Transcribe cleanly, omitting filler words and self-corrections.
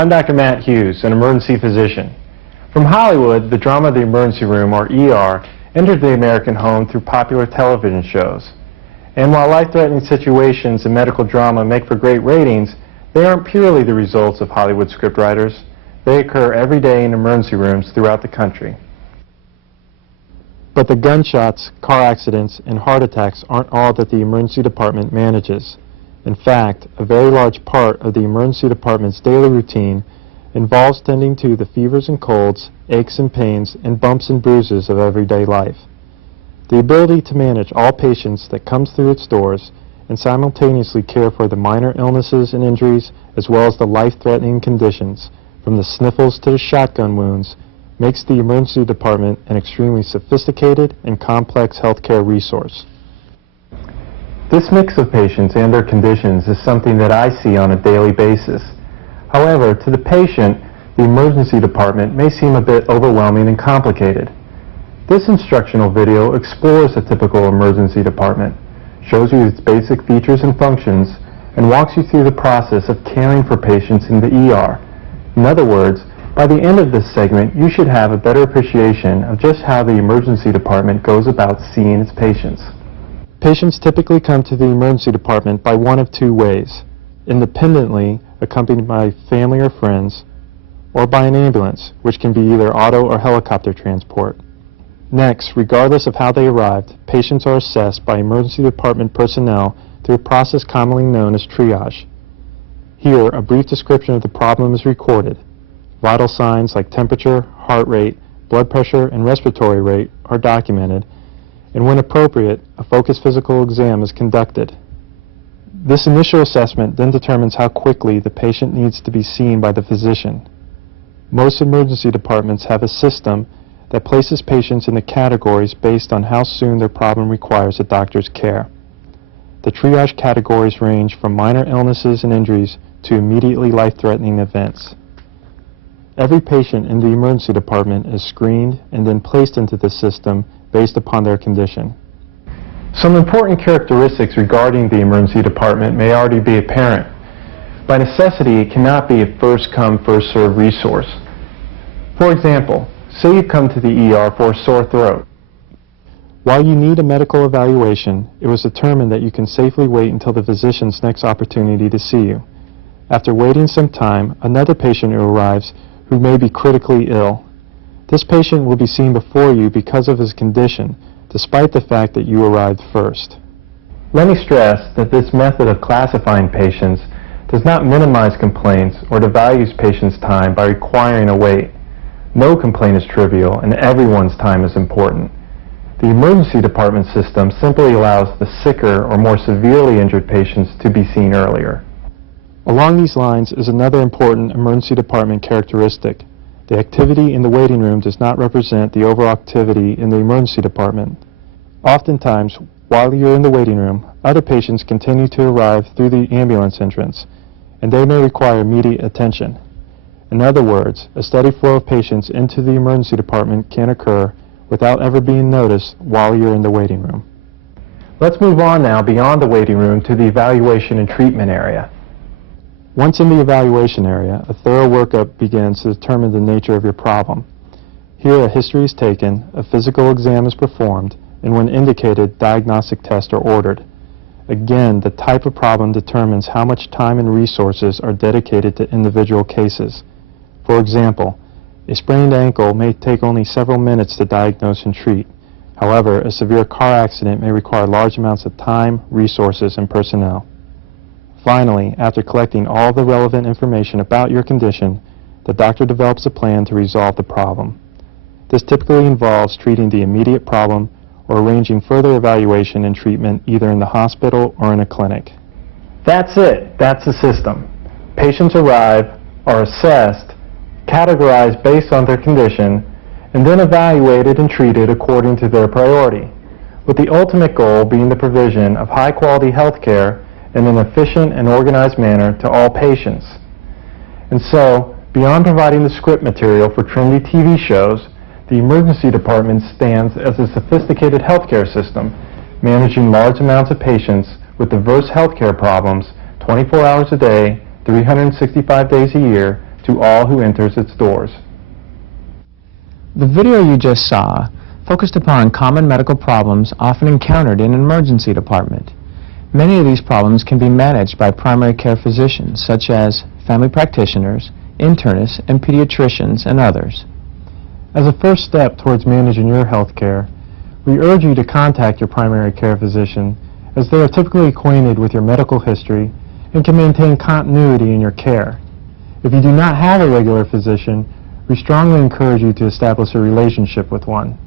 I'm Dr. Matt Hughes, an emergency physician. From Hollywood, the drama of the emergency room, or ER, entered the American home through popular television shows. And while life-threatening situations in medical drama make for great ratings, they aren't purely the results of Hollywood scriptwriters. They occur every day in emergency rooms throughout the country. But the gunshots, car accidents, and heart attacks aren't all that the emergency department manages. In fact, a very large part of the emergency department's daily routine involves tending to the fevers and colds, aches and pains, and bumps and bruises of everyday life. The ability to manage all patients that comes through its doors and simultaneously care for the minor illnesses and injuries as well as the life-threatening conditions, from the sniffles to the shotgun wounds, makes the emergency department an extremely sophisticated and complex healthcare resource. This mix of patients and their conditions is something that I see on a daily basis. However, to the patient, the emergency department may seem a bit overwhelming and complicated. This instructional video explores a typical emergency department, shows you its basic features and functions, and walks you through the process of caring for patients in the ER. In other words, by the end of this segment, you should have a better appreciation of just how the emergency department goes about seeing its patients. Patients typically come to the emergency department by one of two ways: independently, accompanied by family or friends, or by an ambulance, which can be either auto or helicopter transport. Next, regardless of how they arrived, patients are assessed by emergency department personnel through a process commonly known as triage. Here, a brief description of the problem is recorded. Vital signs like temperature, heart rate, blood pressure, and respiratory rate are documented, and when appropriate, a focused physical exam is conducted. This initial assessment then determines how quickly the patient needs to be seen by the physician. Most emergency departments have a system that places patients into categories based on how soon their problem requires a doctor's care. The triage categories range from minor illnesses and injuries to immediately life-threatening events. Every patient in the emergency department is screened and then placed into the system based upon their condition. Some important characteristics regarding the emergency department may already be apparent. By necessity, it cannot be a first-come, first-served resource. For example, say you come to the ER for a sore throat. While you need a medical evaluation, it was determined that you can safely wait until the physician's next opportunity to see you. After waiting some time, another patient arrives who may be critically ill. This patient will be seen before you because of his condition, despite the fact that you arrived first. Let me stress that this method of classifying patients does not minimize complaints or devalues patients' time by requiring a wait. No complaint is trivial, and everyone's time is important. The emergency department system simply allows the sicker or more severely injured patients to be seen earlier. Along these lines is another important emergency department characteristic. The activity in the waiting room does not represent the overall activity in the emergency department. Oftentimes, while you're in the waiting room, other patients continue to arrive through the ambulance entrance, and they may require immediate attention. In other words, a steady flow of patients into the emergency department can occur without ever being noticed while you're in the waiting room. Let's move on now beyond the waiting room to the evaluation and treatment area. Once in the evaluation area, a thorough workup begins to determine the nature of your problem. Here, a history is taken, a physical exam is performed, and when indicated, diagnostic tests are ordered. Again, the type of problem determines how much time and resources are dedicated to individual cases. For example, a sprained ankle may take only several minutes to diagnose and treat. However, a severe car accident may require large amounts of time, resources, and personnel. Finally, after collecting all the relevant information about your condition, the doctor develops a plan to resolve the problem. This typically involves treating the immediate problem or arranging further evaluation and treatment either in the hospital or in a clinic. That's it. That's the system. Patients arrive, are assessed, categorized based on their condition, and then evaluated and treated according to their priority, with the ultimate goal being the provision of high-quality health care in an efficient and organized manner to all patients. And so, beyond providing the script material for trendy TV shows, the emergency department stands as a sophisticated healthcare system, managing large amounts of patients with diverse healthcare problems 24 hours a day, 365 days a year, to all who enters its doors. The video you just saw focused upon common medical problems often encountered in an emergency department. Many of these problems can be managed by primary care physicians, such as family practitioners, internists, and pediatricians, and others. As a first step towards managing your health care, we urge you to contact your primary care physician, as they are typically acquainted with your medical history and can maintain continuity in your care. If you do not have a regular physician, we strongly encourage you to establish a relationship with one.